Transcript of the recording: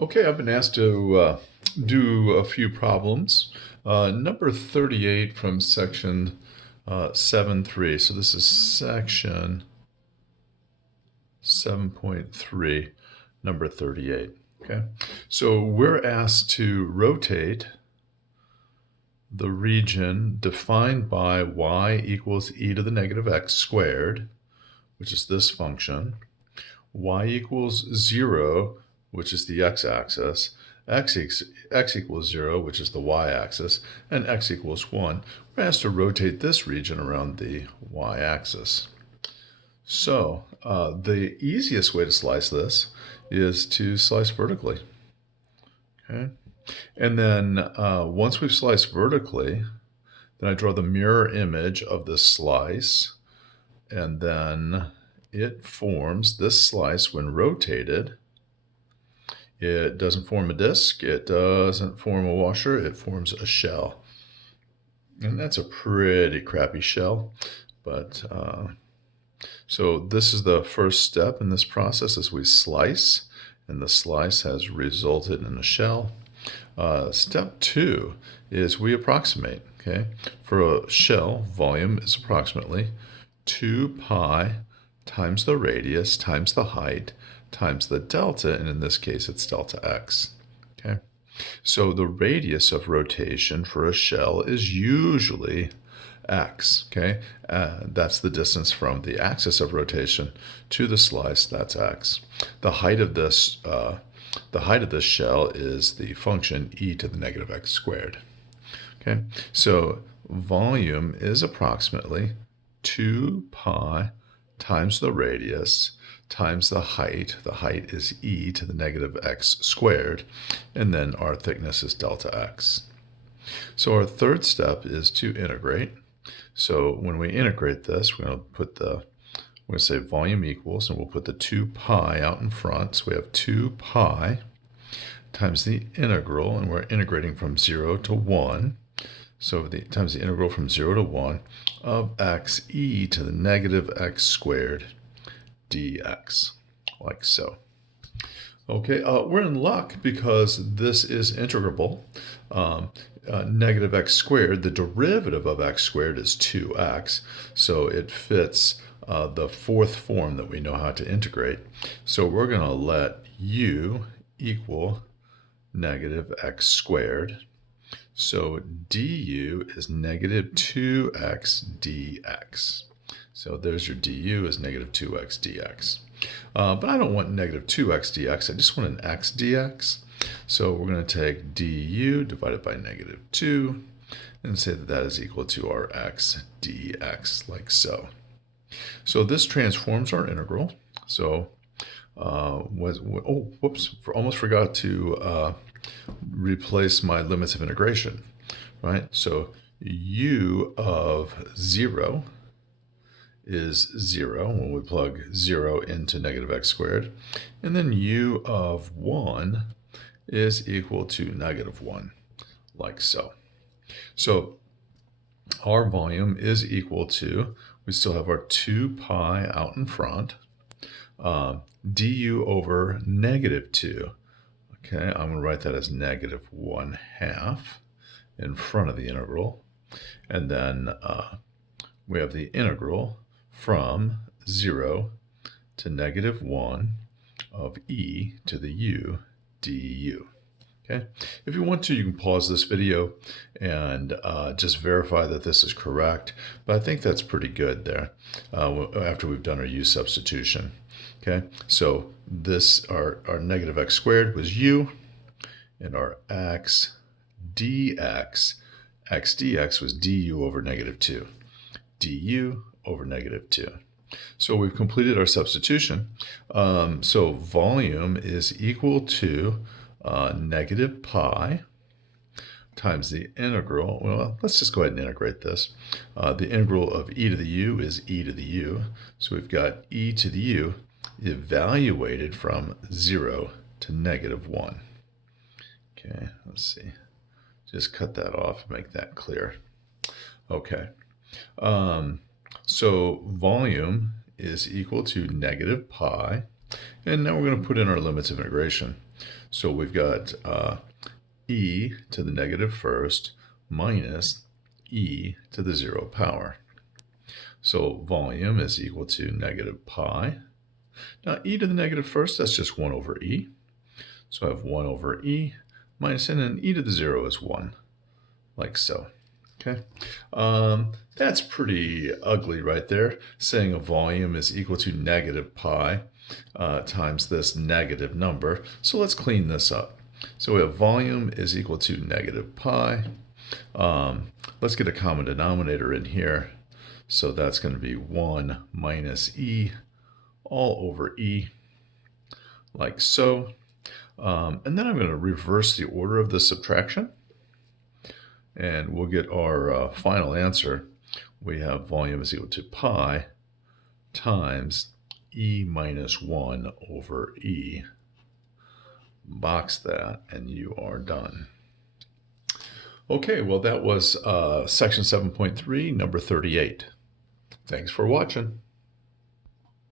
Okay, I've been asked to do a few problems. Number 38 from section 7.3. So this is section 7.3, number 38. Okay, so we're asked to rotate the region defined by y equals e to the negative x squared, which is this function, y equals 0, which is the x-axis, x equals 0, which is the y-axis, and x equals 1. We're asked to rotate this region around the y-axis. So the easiest way to slice this is to slice vertically. Okay, and then once we've sliced vertically, then I draw the mirror image of this slice, and then it forms this slice when rotated. It doesn't form a disc, it doesn't form a washer, it forms a shell. And that's a pretty crappy shell, but so this is the first step in this process as we slice, and the slice has resulted in a shell. Step 2 is we approximate. Okay, for a shell, volume is approximately 2 pi times the radius times the height times the delta, and in this case it's delta x. Okay, so the radius of rotation for a shell is usually x. Okay, that's the distance from the axis of rotation to the slice. That's x. The height of this shell is the function e to the negative x squared. Okay, so volume is approximately 2 pi times the radius times the height. The height is e to the negative x squared, and then our thickness is delta x. So our third step is to integrate. So when we integrate this, we're going to say volume equals, and we'll put the 2 pi out in front. So we have 2 pi times the integral, and we're integrating from 0 to 1. So times the integral from 0 to 1 of x e to the negative x squared dx, like so. Okay, we're in luck because this is integrable. Negative x squared, the derivative of x squared is 2x, so it fits the fourth form that we know how to integrate. So we're going to let u equal negative x squared. So du is negative 2x dx. So there's your du is negative 2x dx. But I don't want negative 2x dx, I just want an x dx. So we're going to take du divided by negative 2 and say that that is equal to our x dx, like so. So this transforms our integral. So almost forgot to replace my limits of integration, right? So u of 0 is 0 when we plug 0 into negative x squared, and then u of 1 is equal to negative 1, like so. So our volume is equal to, we still have our 2 pi out in front, du over negative 2. Okay, I'm going to write that as negative 1/2 in front of the integral. And then we have the integral from 0 to negative 1 of e to the u du. Okay, if you want to, you can pause this video and just verify that this is correct. But I think that's pretty good there after we've done our u substitution. Okay, so this, our negative x squared was u, and our x dx was du over negative 2. du over negative 2. So we've completed our substitution. So volume is equal to negative pi times the integral. Well, let's just go ahead and integrate this. The integral of e to the u is e to the u. So we've got e to the u evaluated from 0 to negative 1. Okay, let's see. Just cut that off and make that clear. Okay. So volume is equal to negative pi And now we're going to put in our limits of integration. So we've got e to the negative first minus e to the 0 power. So volume is equal to negative pi. Now e to the negative first, that's just 1 over e. So I have 1 over e minus, and then e to the 0 is 1, like so. Okay, that's pretty ugly right there, saying a volume is equal to negative pi times this negative number. So let's clean this up. So we have volume is equal to negative pi. Let's get a common denominator in here. So that's going to be 1 minus e all over e, like so. And then I'm going to reverse the order of the subtraction. And we'll get our final answer. We have volume is equal to pi times e minus 1 over e. Box that, and you are done. Okay, well, that was section 7.3, number 38. Thanks for watching.